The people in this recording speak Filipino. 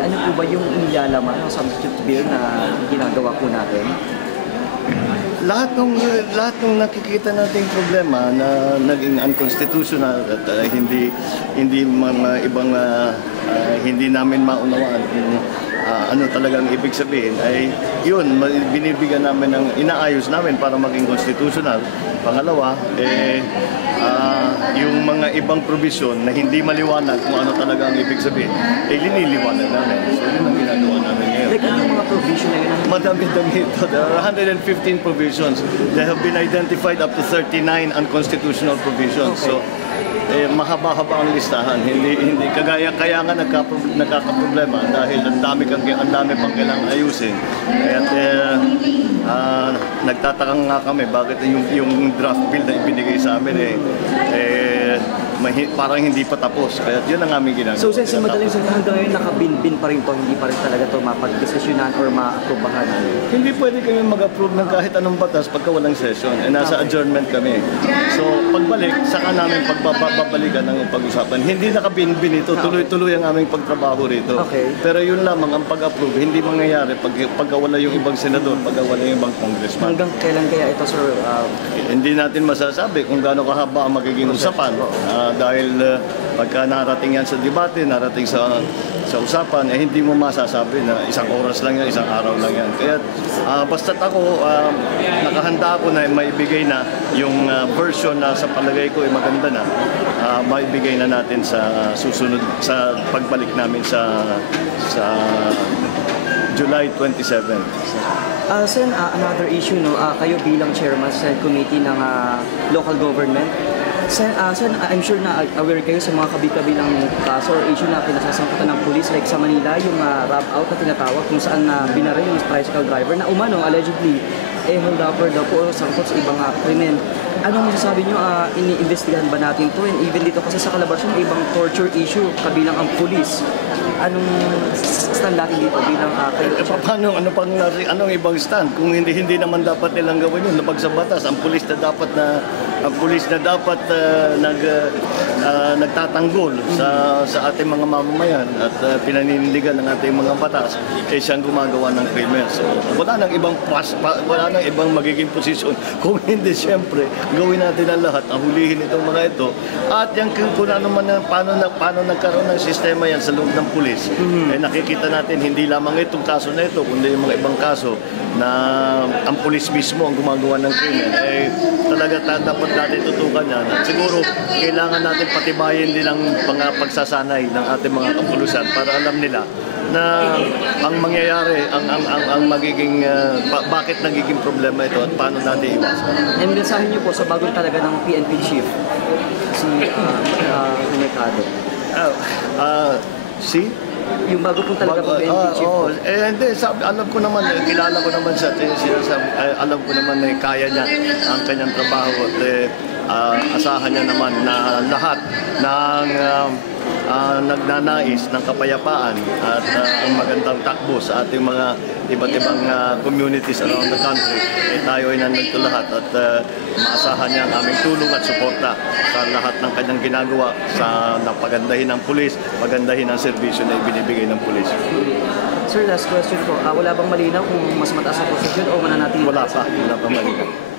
Ano po ba yung inilalaman ng substitute bill na ginagawa po natin? Lahat ng nakikita nating problema na naging unconstitutional at hindi mga ibang hindi namin maunawaan kung ano talagang ibig sabihin ay yun, binibigyan namin ng inaayos namin para maging constitutional. Pangalawa, yung mga ibang provision na hindi maliwanag kung ano talaga ang ibig sabihin, liniliwanag namin. So yun ang ginagawa namin ngayon. Like ano yung mga provision na yun? Madami-dami ito. There are 115 provisions. They have been identified up to 39 unconstitutional provisions. So, mahaba-haba ang listahan. Hindi kaya nga nagkakaproblema dahil ang dami pang kailangang ayusin. At nagtataka nga kami bakit yung draft bill na ibinigay sa amin parang hindi pa tapos. Kaya yun ang aming ginagawa. So, since madaling sa hanggang ngayon nakabin-bin pa rin to, hindi pa rin talaga to mapag-desisyonan or ma-aprobahan? Hindi pwede kami mag-approve ng kahit anong batas pagka walang session. Nasa adjournment kami. So, pagbalik, saka namin pagbabalikan ng pag-usapan. Hindi nakabin-bin ito. Tuloy-tuloy ang aming pagtrabaho rito. Okay. Pero yun lamang, ang pag-approve, hindi mangyayari pagka wala yung ibang senador, pagka wala yung ibang congressman. Hanggang kailan kaya ito, sir? Hindi natin masasabi kung gaano kahaba ang magiging usapan. Dahil pagka narating yan sa debate, narating sa usapan, hindi mo masasabi na isang oras lang yan, isang araw lang yan. Kaya basta't ako, nakahanda ako na maibigay na yung version na sa palagay ko ay maganda na, maibigay na natin sa susunod, sa pagbalik namin sa July 27. Sen, another issue, no? Kayo bilang chairman sa committee ng local government, Sen, I'm sure na aware kayo sa mga kabi-kabilang kaso or issue na pinasasangkutan ng pulis, like sa Manila, yung rob out na tinatawag kung saan binaril yung tricycle driver na umano, allegedly, hold upper daw po sangkot sa ibang krimen. Anong masasabi nyo, iniimbestigahan ba natin to? And even dito kasi sa Calabarzon, ibang torture issue kabilang ang pulis. Anong stand natin dito bilang kayo? Paano, anong ibang stand? Kung hindi naman dapat nilang gawin yun, labag sa batas, ang pulis na dapat nagtatanggol sa ating mga mamamayan at pinaninindigan ng ating mga batas, siyang gumagawa ng krimen. So, wala nang ibang magiging posisyon. Kung hindi, siyempre, gawin natin ang lahat, hulihin itong mga ito. At yung kung ano man, paano nagkaroon ng sistema yan sa loob ng pulis, nakikita natin hindi lamang itong kaso na ito, kundi yung mga ibang kaso na ang pulis mismo ang gumagawa ng krimen, talaga dapat natin tutukan yan. At siguro, kailangan natin patibayin din ang pagsasanay ng ating mga kapulisan para alam nila na ang mangyayari, ang magiging, bakit nagiging problema ito at paano natin iwasan. And mensahe niyo po sa bagong talaga ng PNP chief, si Mercado. Yung bago po talaga po PNP chief po. Hindi, alam ko naman, kilala ko naman siya, alam ko naman na kaya niya ang kanyang trabaho at asahan niya naman na lahat ng nagnanais ng kapayapaan at ang magandang takbo sa ating mga iba't ibang communities around the country. Tayo ay nandito lahat at maasahan niya ang aming tulong at suporta sa lahat ng kanyang ginagawa sa napagandahin ng pulis, pagandahin ang serbisyo na ibinibigay ng pulis. Sir, last question po. Wala bang malinaw kung mas mataas ang posisyon o mananatili? Wala pa malinaw.